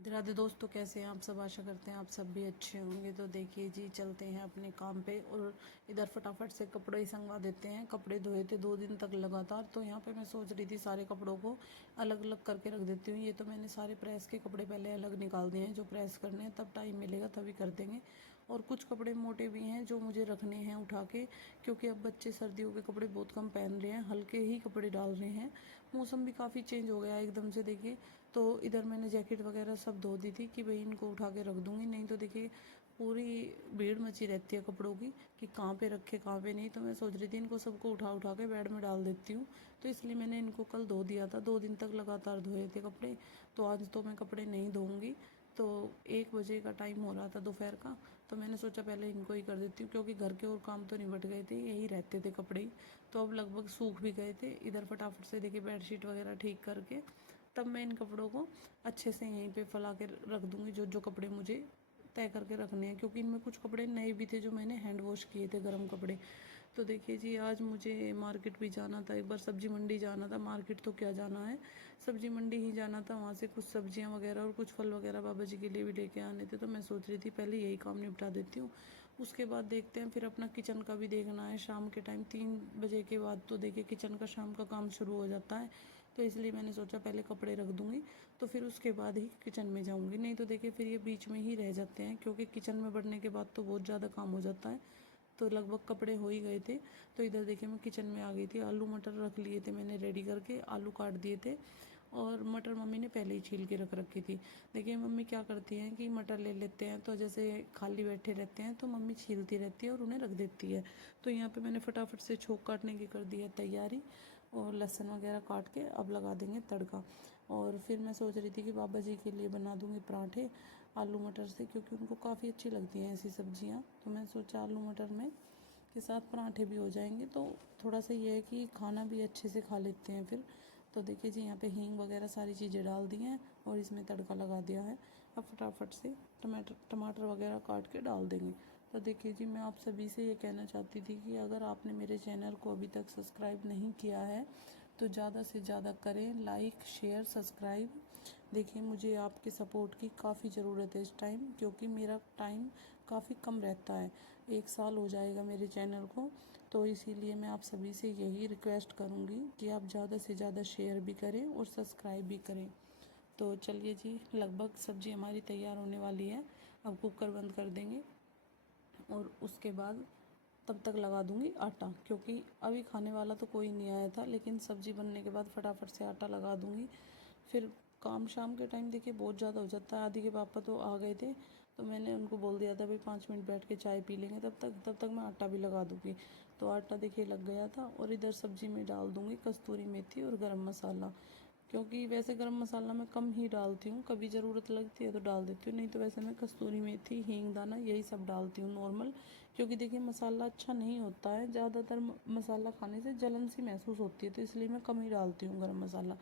राधे राधे दोस्तों, कैसे हैं आप सब। आशा करते हैं आप सब भी अच्छे होंगे। तो देखिए जी, चलते हैं अपने काम पे और इधर फटाफट से कपड़े ही संगवा देते हैं। कपड़े धोए थे 2 दिन तक लगातार, तो यहाँ पे मैं सोच रही थी सारे कपड़ों को अलग अलग करके रख देती हूँ। ये तो मैंने सारे प्रेस के कपड़े पहले अलग निकाल दिए हैं, जो प्रेस करने हैं, तब टाइम मिलेगा तभी कर देंगे। और कुछ कपड़े मोटे भी हैं जो मुझे रखने हैं उठा के, क्योंकि अब बच्चे सर्दियों के कपड़े बहुत कम पहन रहे हैं, हल्के ही कपड़े डाल रहे हैं। मौसम भी काफ़ी चेंज हो गया एकदम से, देखिए। तो इधर मैंने जैकेट वगैरह सब धो दी थी कि भाई इनको उठा के रख दूंगी, नहीं तो देखिए पूरी भीड़ मची रहती है कपड़ों की कि कहाँ पे रखे कहाँ पे नहीं। तो मैं सोच रही थी इनको सबको उठा उठा के बेड में डाल देती हूँ। तो इसलिए मैंने इनको कल धो दिया था, 2 दिन तक लगातार धोए थे कपड़े। तो आज तो मैं कपड़े नहीं धोऊंगी। तो 1 बजे का टाइम हो रहा था दोपहर का, तो मैंने सोचा पहले इनको ही कर देती हूँ, क्योंकि घर के और काम तो निबट गए थे, यही रहते थे कपड़े ही। तो अब लगभग सूख भी गए थे। इधर फटाफट से देखिए बेडशीट वगैरह ठीक करके तब मैं इन कपड़ों को अच्छे से यहीं पे फैला के रख दूंगी, जो जो कपड़े मुझे तय करके रखने हैं, क्योंकि इनमें कुछ कपड़े नए भी थे जो मैंने हैंड वॉश किए थे, गर्म कपड़े। तो देखिए जी, आज मुझे मार्केट भी जाना था, एक बार सब्जी मंडी जाना था। मार्केट तो क्या जाना है, सब्जी मंडी ही जाना था। वहाँ से कुछ सब्जियाँ वगैरह और कुछ फल वगैरह बाबा जी के लिए भी लेके आने थे। तो मैं सोच रही थी पहले यही काम निपटा देती हूँ, उसके बाद देखते हैं। फिर अपना किचन का भी देखना है शाम के टाइम, 3 बजे के बाद तो देखिए किचन का शाम का काम शुरू हो जाता है। तो इसलिए मैंने सोचा पहले कपड़े रख दूंगी, तो फिर उसके बाद ही किचन में जाऊंगी। नहीं तो देखिए फिर ये बीच में ही रह जाते हैं, क्योंकि किचन में बढ़ने के बाद तो बहुत ज़्यादा काम हो जाता है। तो लगभग कपड़े हो ही गए थे। तो इधर देखिए मैं किचन में आ गई थी। आलू मटर रख लिए थे मैंने रेडी करके, आलू काट दिए थे, और मटर मम्मी ने पहले ही छील के रख रखी थी। देखिए मम्मी क्या करती हैं कि मटर ले लेते हैं, तो जैसे खाली बैठे रहते हैं तो मम्मी छीलती रहती है और उन्हें रख देती है। तो यहाँ पे मैंने फटाफट से छोंक काटने की कर दी है तैयारी, और लहसुन वगैरह काट के अब लगा देंगे तड़का। और फिर मैं सोच रही थी कि बाबा जी के लिए बना दूंगी पराठे आलू मटर से, क्योंकि उनको काफ़ी अच्छी लगती हैं ऐसी सब्जियां। तो मैं सोचा आलू मटर में के साथ पराठे भी हो जाएंगे, तो थोड़ा सा ये है कि खाना भी अच्छे से खा लेते हैं फिर। तो देखिए जी, यहाँ पे हींग वगैरह सारी चीज़ें डाल दी हैं और इसमें तड़का लगा दिया है। अब फटाफट से टमाटर वगैरह काट के डाल देंगे। तो देखिए जी, मैं आप सभी से ये कहना चाहती थी कि अगर आपने मेरे चैनल को अभी तक सब्सक्राइब नहीं किया है तो ज़्यादा से ज़्यादा करें, लाइक शेयर सब्सक्राइब। देखिए मुझे आपके सपोर्ट की काफ़ी ज़रूरत है इस टाइम, क्योंकि मेरा टाइम काफ़ी कम रहता है। 1 साल हो जाएगा मेरे चैनल को, तो इसीलिए मैं आप सभी से यही रिक्वेस्ट करूँगी कि आप ज़्यादा से ज़्यादा शेयर भी करें और सब्सक्राइब भी करें। तो चलिए जी, लगभग सब्ज़ी हमारी तैयार होने वाली है। अब कुकर बंद कर देंगे और उसके बाद तब तक लगा दूंगी आटा, क्योंकि अभी खाने वाला तो कोई नहीं आया था, लेकिन सब्ज़ी बनने के बाद फटाफट से आटा लगा दूंगी। फिर काम शाम के टाइम देखिए बहुत ज़्यादा हो जाता है। आदि के पापा तो आ गए थे, तो मैंने उनको बोल दिया था भाई 5 मिनट बैठ के चाय पी लेंगे, तब तक मैं आटा भी लगा दूंगी। तो आटा देखिए लग गया था, और इधर सब्जी में डाल दूंगी कस्तूरी मेथी और गरम मसाला, क्योंकि वैसे गरम मसाला मैं कम ही डालती हूँ, कभी ज़रूरत लगती है तो डाल देती हूँ, नहीं तो वैसे मैं कस्तूरी मेथी हींग दाना यही सब डालती हूँ नॉर्मल। क्योंकि देखिए मसाला अच्छा नहीं होता है, ज़्यादातर मसाला खाने से जलन सी महसूस होती है, तो इसलिए मैं कम ही डालती हूँ गरम मसाला।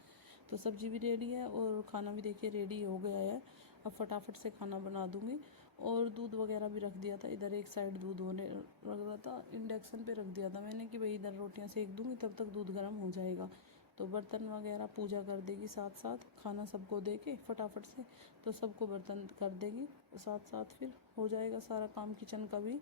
तो सब्ज़ी भी रेडी है और खाना भी देखिए रेडी हो गया है। अब फटाफट से खाना बना दूँगी। और दूध वगैरह भी रख दिया था, इधर एक साइड दूध होने रख रहा था, इंडक्शन पे रख दिया था मैंने कि भाई इधर रोटियां सेक दूँगी तब तक दूध गर्म हो जाएगा। तो बर्तन वगैरह पूजा कर देगी, साथ साथ खाना सबको दे के फटाफट से, तो सबको बर्तन कर देगी, साथ साथ फिर हो जाएगा सारा काम किचन का भी।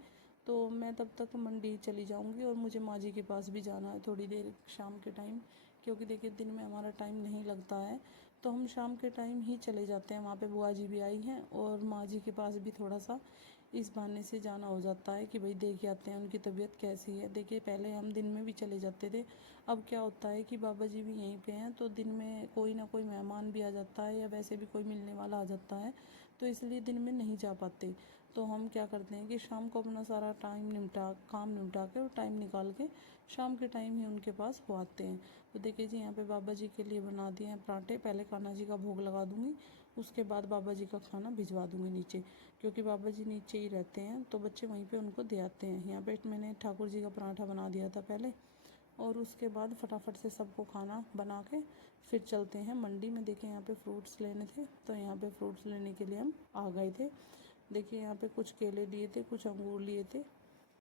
तो मैं तब तक मंडी चली जाऊंगी, और मुझे माँ जी के पास भी जाना है थोड़ी देर शाम के टाइम, क्योंकि देखिए दिन में हमारा टाइम नहीं लगता है, तो हम शाम के टाइम ही चले जाते हैं। वहाँ पे बुआ जी भी आई हैं, और माँ जी के पास भी थोड़ा सा इस बहाने से जाना हो जाता है कि भाई देख आते हैं उनकी तबीयत कैसी है। देखिए पहले हम दिन में भी चले जाते थे, अब क्या होता है कि बाबा जी भी यहीं पे हैं, तो दिन में कोई ना कोई मेहमान भी आ जाता है या वैसे भी कोई मिलने वाला आ जाता है, तो इसलिए दिन में नहीं जा पाते। तो हम क्या करते हैं कि शाम को अपना सारा काम निपटा के और टाइम निकाल के शाम के टाइम ही उनके पास हो आते हैं। तो देखिए जी, यहाँ पे बाबा जी के लिए बना दिए हैं पराठे। पहले कान्हा जी का भोग लगा दूंगी, उसके बाद बाबा जी का खाना भिजवा दूंगी नीचे, क्योंकि बाबा जी नीचे ही रहते हैं, तो बच्चे वहीं पे उनको दे आते हैं। यहाँ पे मैंने ठाकुर जी का पराठा बना दिया था पहले, और उसके बाद फटाफट से सबको खाना बना के फिर चलते हैं मंडी में। देखिए यहाँ पे फ्रूट्स लेने थे, तो यहाँ पे फ्रूट्स लेने के लिए हम आ गए थे। देखिए यहाँ पे कुछ केले लिए थे, कुछ अंगूर लिए थे,